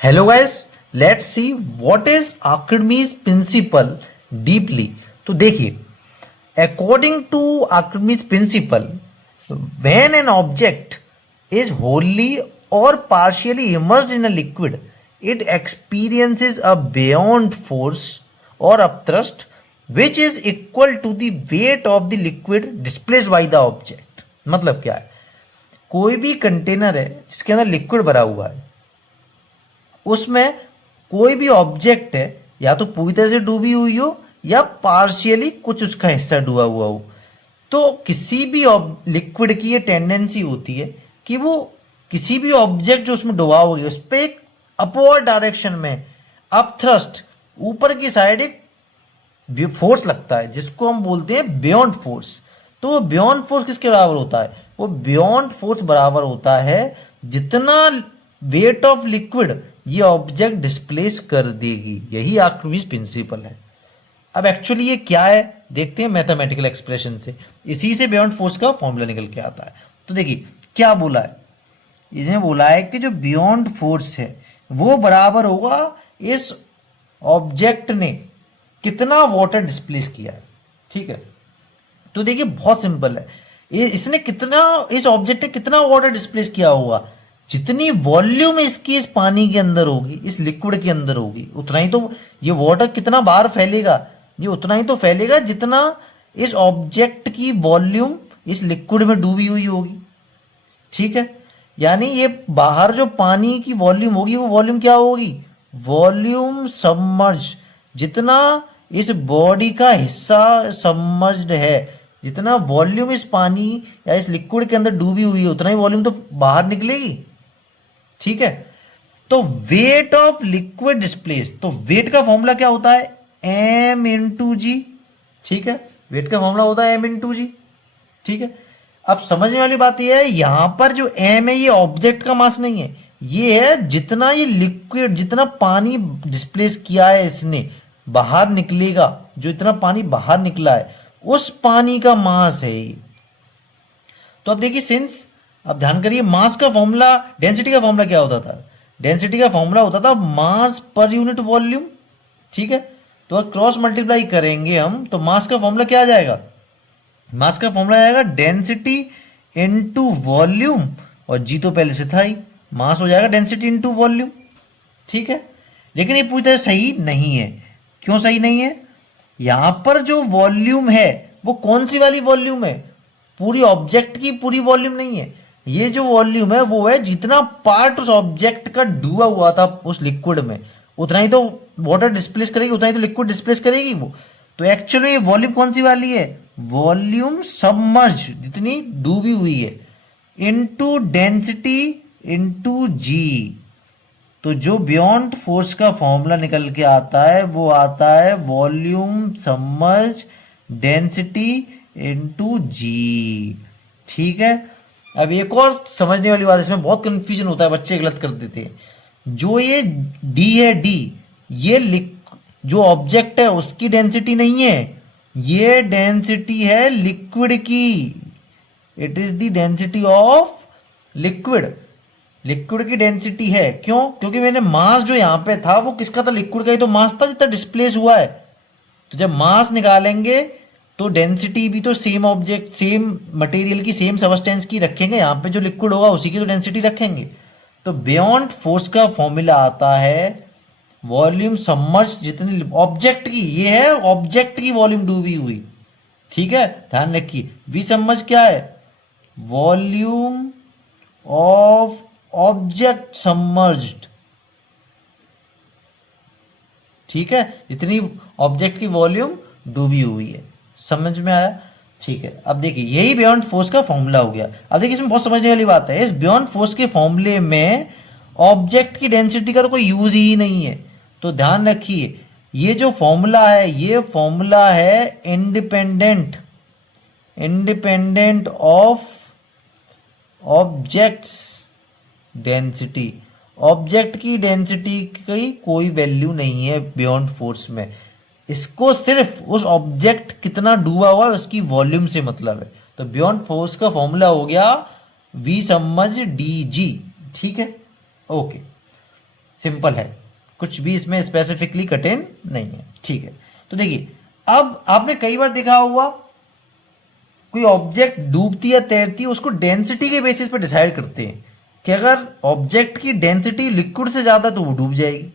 Hello guys, let's see what is Archimedes principle deeply. तो देखिए, according to Archimedes principle, when an object is wholly or partially immersed in a liquid, it experiences a buoyant force or upthrust which is equal to the weight of the liquid displaced by the object. मतलब क्या है? कोई भी container है जिसके अंदर liquid भरा हुआ है, उसमें कोई भी ऑब्जेक्ट है या तो पूरी तरह से डूबी हुई हो या पार्शियली कुछ उसका हिस्सा डूबा हुआ हो, तो किसी भी लिक्विड की ये टेंडेंसी होती है कि वो किसी भी ऑब्जेक्ट जो उसमें डुबा होगी उस पर एक अपवर्ड डायरेक्शन में अपथ्रस्ट ऊपर की साइड एक फोर्स लगता है जिसको हम बोलते हैं बियॉन्ड फोर्स। तो वो बियॉन्ड फोर्स किसके बराबर होता है? वो बियॉन्ड फोर्स बराबर होता है जितना वेट ऑफ लिक्विड ये ऑब्जेक्ट डिस्प्लेस कर देगी। यही आर्किमिडीज प्रिंसिपल है। अब एक्चुअली ये क्या है देखते हैं मैथमेटिकल एक्सप्रेशन से। इसी से बियॉन्ड फोर्स का फॉर्मूला निकल के आता है। तो देखिए क्या बोला है, इसने बोला है कि जो बियॉन्ड फोर्स है वो बराबर होगा इस ऑब्जेक्ट ने कितना वाटर डिस्प्लेस किया है। ठीक है, तो देखिए बहुत सिंपल है, इसने कितना, इस ऑब्जेक्ट ने कितना वाटर डिस्प्लेस किया होगा, जितनी वॉल्यूम इसकी इस पानी के अंदर होगी, इस लिक्विड के अंदर होगी, उतना ही तो ये वाटर कितना बाहर फैलेगा, ये उतना ही तो फैलेगा जितना इस ऑब्जेक्ट की वॉल्यूम इस लिक्विड में डूबी हुई होगी। ठीक है, यानी ये बाहर जो पानी की वॉल्यूम होगी वो वॉल्यूम क्या होगी? Volume submerge. जितना इस बॉडी का हिस्सा सबमर्ज्ड है, जितना वॉल्यूम इस पानी या इस लिक्विड के अंदर डूबी हुई है, उतना ही वॉल्यूम तो बाहर निकलेगी। ठीक है, तो वेट ऑफ लिक्विड डिस्प्लेस, तो वेट का फॉर्मूला क्या होता है? एम इंटू जी। ठीक है, वेट का फॉर्मूला होता है एम इंटू जी। ठीक है, अब समझने वाली बात यह है, यहां पर जो एम है ये ऑब्जेक्ट का मास नहीं है, ये है जितना ये लिक्विड, जितना पानी डिस्प्लेस किया है इसने, बाहर निकलेगा, जो इतना पानी बाहर निकला है उस पानी का मास है ये। तो अब देखिए सिंस, अब ध्यान करिए, मास का फॉर्मूला, डेंसिटी का फॉर्मूला क्या होता था? डेंसिटी का फॉर्मूला होता था मास पर यूनिट वॉल्यूम। ठीक है, तो अगर क्रॉस मल्टीप्लाई करेंगे हम तो मास का फॉर्मूला क्या आ जाएगा? मास का फॉर्मूला आएगा डेंसिटी इनटू वॉल्यूम, और जी तो पहले से था ही, मास हो जाएगा डेंसिटी इनटू वॉल्यूम। ठीक है, लेकिन ये पूरी तरह सही नहीं है। क्यों सही नहीं है? यहां पर जो वॉल्यूम है वो कौन सी वाली वॉल्यूम है? पूरी ऑब्जेक्ट की पूरी वॉल्यूम नहीं है। ये जो वॉल्यूम है वो है जितना पार्ट उस ऑब्जेक्ट का डूबा हुआ था उस लिक्विड में, उतना ही तो वाटर डिस्प्लेस करेगी, उतना ही तो लिक्विड डिस्प्लेस करेगी वो। तो एक्चुअली ये वॉल्यूम कौन सी वाली है? वॉल्यूम सबमर्ज, जितनी डूबी हुई है, इनटू डेंसिटी इनटू जी। तो जो बियॉन्ड फोर्स का फॉर्मूला निकल के आता है वो आता है volume submerge density into G. ठीक है, अब एक और समझने वाली बात, इसमें बहुत कंफ्यूजन होता है, बच्चे गलत कर देते हैं। जो ये डी है, डी, ये जो ऑब्जेक्ट है उसकी डेंसिटी नहीं है, ये डेंसिटी है लिक्विड की। It is the density of liquid, liquid की डेंसिटी है। क्यों? क्योंकि मैंने मास जो यहां पे था वो किसका था? लिक्विड का ही तो मास था जितना डिस्प्लेस हुआ है। तो जब मास निकालेंगे तो डेंसिटी भी तो सेम ऑब्जेक्ट, सेम मटेरियल की, सेम सबस्टेंस की रखेंगे। यहां पे जो लिक्विड होगा उसी की तो डेंसिटी रखेंगे। तो बियॉन्ड फोर्स का फॉर्मूला आता है वॉल्यूम सबमर्ज, जितनी ऑब्जेक्ट की, ये है ऑब्जेक्ट की वॉल्यूम डूबी हुई। ठीक है, ध्यान रखिए, वी सबमर्ज क्या है? Volume of object submerged. ठीक है, जितनी ऑब्जेक्ट की वॉल्यूम डूबी हुई है। समझ में आया? ठीक है, अब देखिए यही बियॉन्ड फोर्स का फॉर्मूला हो गया। अब देखिए इसमें बहुत समझने वाली बात है, इस बियॉन्ड फोर्स के फॉर्मूले में ऑब्जेक्ट की डेंसिटी का तो कोई यूज ही नहीं है। तो ध्यान रखिए, ये जो फॉर्मूला है ये फॉर्मूला है independent, independent of objects density. Object की डेंसिटी की कोई वैल्यू नहीं है बियॉन्ड फोर्स में, इसको सिर्फ उस ऑब्जेक्ट कितना डूबा हुआ है उसकी वॉल्यूम से मतलब है। तो बियॉन्ड फोर्स का फॉर्मूला हो गया वी सबमर्ज डी जी। ठीक है, ओके। सिंपल है, कुछ भी इसमें स्पेसिफिकली कठिन नहीं है। ठीक है, तो देखिए अब आपने कई बार देखा होगा कोई ऑब्जेक्ट डूबती या तैरती है उसको डेंसिटी के बेसिस पर डिसाइड करते हैं कि अगर ऑब्जेक्ट की डेंसिटी लिक्विड से ज़्यादा तो वो डूब जाएगी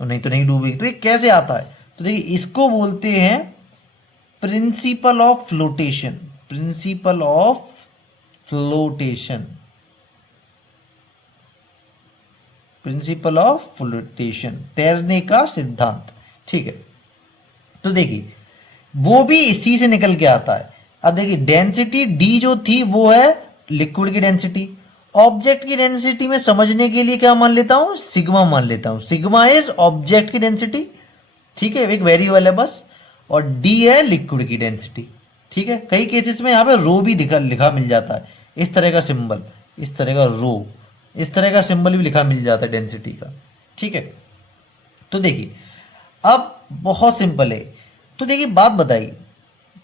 और नहीं तो नहीं डूबेगी। तो ये कैसे आता है, तो देखिए इसको बोलते हैं principle of flotation. Principle of flotation, principle of flotation, तैरने का सिद्धांत। ठीक है, तो देखिए वो भी इसी से निकल के आता है। अब देखिए डेंसिटी डी जो थी वो है लिक्विड की डेंसिटी, ऑब्जेक्ट की डेंसिटी में समझने के लिए क्या मान लेता हूं, सिग्मा मान लेता हूं। सिग्मा इज ऑब्जेक्ट की डेंसिटी, ठीक है, एक वेरिएबल है बस, और डी है लिक्विड की डेंसिटी। ठीक है, कई केसेस में यहाँ पे रो भी लिखा मिल जाता है, इस तरह का सिंबल, इस तरह का रो, इस तरह का सिंबल भी लिखा मिल जाता है डेंसिटी का। ठीक है, तो देखिए अब बहुत सिंपल है। तो देखिए बात बताइए,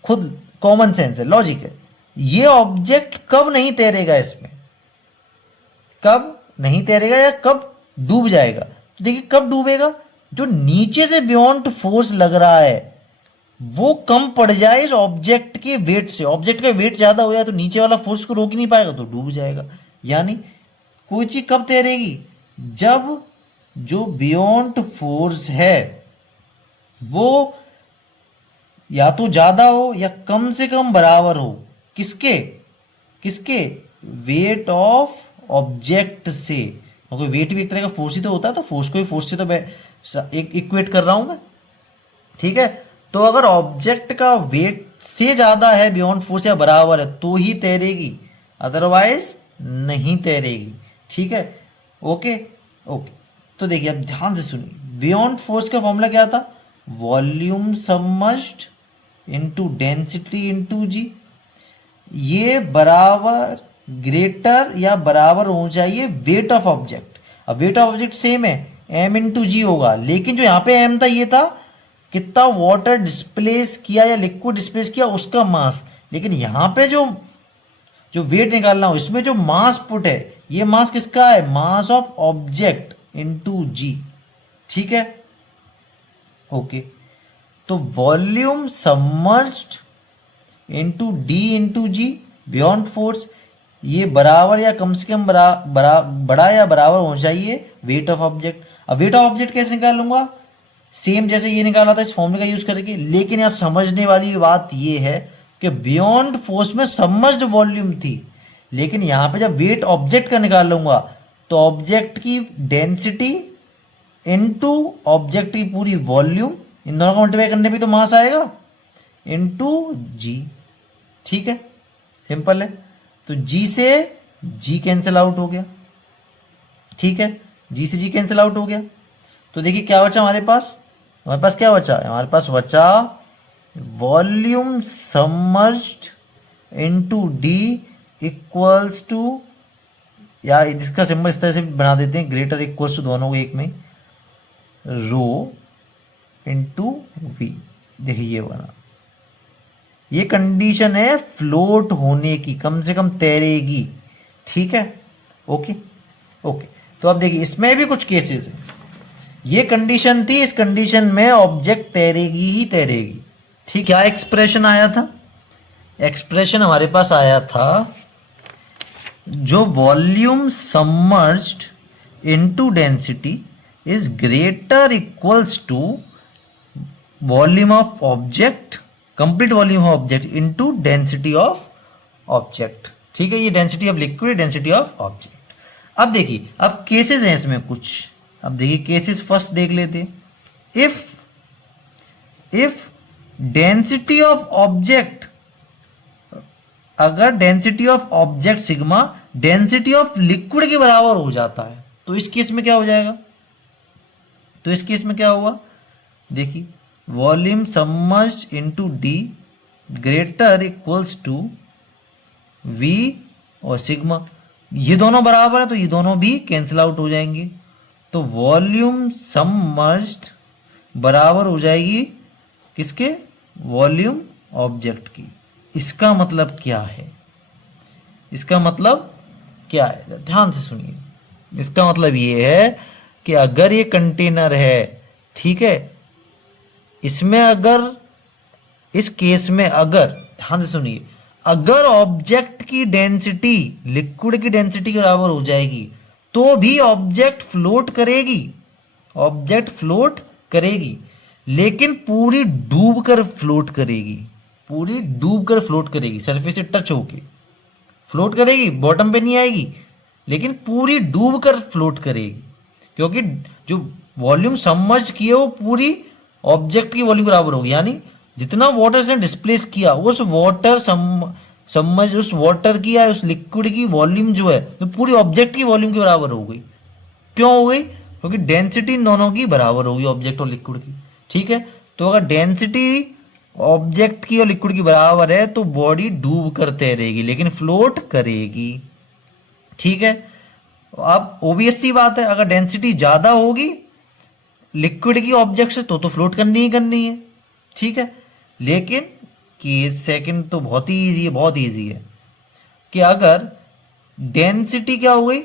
खुद कॉमन सेंस है, लॉजिक है, ये ऑब्जेक्ट कब नहीं तैरेगा, इसमें कब नहीं तैरेगा या कब डूब जाएगा। तो देखिए कब डूबेगा, जो नीचे से बियॉन्ड फोर्स लग रहा है वो कम पड़ जाए इस ऑब्जेक्ट के वेट से। ऑब्जेक्ट का वेट ज्यादा हो जाए तो नीचे वाला फोर्स को रोक ही नहीं पाएगा तो डूब जाएगा। यानी कोई चीज कब तैरेगी, जब जो बियॉन्ड फोर्स है वो या तो ज्यादा हो या कम से कम बराबर हो, किसके किसके, वेट ऑफ ऑब्जेक्ट से। क्योंकि वेट भी एक तरह का फोर्स ही तो होता है, तो फोर्स को ही फोर्स से तो मैं एक इक्वेट कर रहा हूं मैं। ठीक है, तो अगर ऑब्जेक्ट का वेट से ज्यादा है, बियॉन्ड फोर्स या बराबर है, तो ही तैरेगी, अदरवाइज नहीं तैरेगी। ठीक है, ओके ओके। तो देखिए अब ध्यान से सुनिए, बियॉन्ड फोर्स का फॉर्मूला क्या था, volume submerged into density into G. ये बराबर ग्रेटर या बराबर होना चाहिए वेट ऑफ ऑब्जेक्ट। अब वेट ऑफ ऑब्जेक्ट सेम है, एम इंटू जी होगा, लेकिन जो यहाँ पे एम था ये था कितना वाटर डिस्प्लेस किया या लिक्विड डिस्प्लेस किया उसका मास। लेकिन यहाँ पे जो जो वेट निकालना हो, इसमें जो मास पुट है, ये मास किसका है, mass of object into G. ठीक है, ओके। तो volume submerged into D into G, buoyant force, ये बराबर या कम से कम बड़ा या बराबर होना चाहिए वेट ऑफ ऑब्जेक्ट। अब वेट ऑफ ऑब्जेक्ट कैसे निकाल लूंगा, सेम जैसे ये निकाला था इस फॉर्मूले का यूज करके। लेकिन यहाँ समझने वाली बात ये है कि बियॉन्ड फोर्स में सबमर्ज्ड वॉल्यूम थी, लेकिन यहाँ पे जब वेट ऑब्जेक्ट का निकाल लूंगा तो ऑब्जेक्ट की डेंसिटी इनटू ऑब्जेक्ट की पूरी वॉल्यूम, इन दोनों को मल्टीप्लाई करने पे तो मास आएगा, इनटू जी। ठीक है, सिंपल है। तो जी से जी कैंसिल आउट हो गया। ठीक है, जी से जी कैंसिल आउट हो गया। तो देखिए क्या बचा हमारे पास, हमारे पास क्या बचा, हमारे पास बचा volume submerged into D equals to, या इसका सिंबल इस तरह से बना देते हैं, ग्रेटर इक्वल्स टू, दोनों को एक में, रो इनटू वी। देखिए ये बना, ये कंडीशन है फ्लोट होने की, कम से कम तैरेगी। ठीक है, ओके ओके। तो अब देखिए इसमें भी कुछ केसेस हैं, ये कंडीशन थी, इस कंडीशन में ऑब्जेक्ट तैरेगी ही तैरेगी। ठीक, क्या एक्सप्रेशन आया था, एक्सप्रेशन हमारे पास आया था जो volume submerged into density is greater equals to volume of object, complete volume of object into density of object. ठीक है, ये density of liquid, density of object. अब देखिए अब केसेस हैं इसमें कुछ, अब देखिए केसेस फर्स्ट देख लेते। इफ डेंसिटी ऑफ ऑब्जेक्ट, अगर density of object sigma density of liquid के बराबर हो जाता है तो इस केस में क्या हो जाएगा, तो इस केस में क्या होगा, देखिए volume submerged into D greater equals to V और सिग्मा, ये दोनों बराबर है तो ये दोनों भी कैंसिल आउट हो जाएंगे। तो वॉल्यूम सबमर्ज्ड बराबर हो जाएगी किसके, वॉल्यूम ऑब्जेक्ट की। इसका मतलब क्या है, इसका मतलब क्या है, ध्यान से सुनिए। इसका मतलब ये है कि अगर ये कंटेनर है, ठीक है, इसमें अगर, इस केस में अगर, ध्यान से सुनिए, अगर ऑब्जेक्ट की डेंसिटी लिक्विड की डेंसिटी के बराबर हो जाएगी तो भी ऑब्जेक्ट फ्लोट करेगी, ऑब्जेक्ट फ्लोट करेगी, लेकिन पूरी डूब कर फ्लोट करेगी, पूरी डूब कर फ्लोट करेगी, सरफेस से टच होके फ्लोट करेगी, बॉटम पे नहीं आएगी, लेकिन पूरी डूब कर फ्लोट करेगी, क्योंकि जो वॉल्यूम सबमर्ज की है वो पूरी ऑब्जेक्ट की वॉल्यूम बराबर होगी, यानी जितना वाटर से डिस्प्लेस किया उस वाटर सबमर्ज, उस वाटर की या उस लिक्विड की वॉल्यूम जो है वो पूरी ऑब्जेक्ट की वॉल्यूम के बराबर हो गई। क्यों हो गई? क्योंकि डेंसिटी इन दोनों की बराबर होगी, ऑब्जेक्ट और लिक्विड की, ठीक है। तो अगर डेंसिटी ऑब्जेक्ट की और लिक्विड की बराबर है तो बॉडी डूब कर तैरेगी लेकिन फ्लोट करेगी, ठीक है। अब ओबियस सी बात है, अगर डेंसिटी ज्यादा होगी लिक्विड की ऑब्जेक्ट से तो फ्लोट करनी ही करनी है, ठीक है। लेकिन केस सेकंड तो बहुत ही ईजी है, बहुत ईजी है कि अगर डेंसिटी क्या हो गई,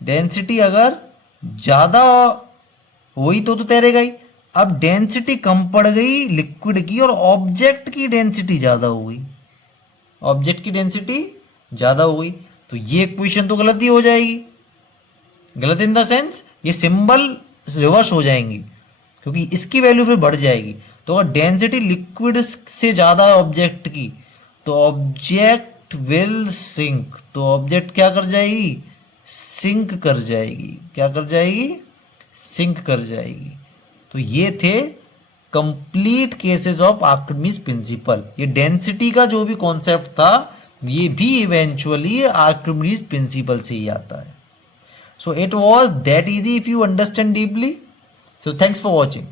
डेंसिटी अगर ज्यादा हुई तो तैरेगा ही। अब डेंसिटी कम पड़ गई लिक्विड की और ऑब्जेक्ट की डेंसिटी ज्यादा हो गई, ऑब्जेक्ट की डेंसिटी ज्यादा हो गई, तो ये इक्वेशन तो गलत ही हो जाएगी। गलत इन द सेंस ये सिंबल रिवर्स हो जाएंगी क्योंकि इसकी वैल्यू फिर बढ़ जाएगी। तो अगर डेंसिटी लिक्विड से ज्यादा है ऑब्जेक्ट की तो ऑब्जेक्ट विल सिंक, तो ऑब्जेक्ट क्या कर जाएगी? सिंक कर जाएगी। क्या कर जाएगी? सिंक कर जाएगी। तो ये थे complete cases of Archimedes principal. ये डेंसिटी का जो भी कॉन्सेप्ट था ये भी इवेंचुअली आर्किमिडीज प्रिंसिपल से ही आता है। So it was that easy if you understand deeply. So thanks for watching.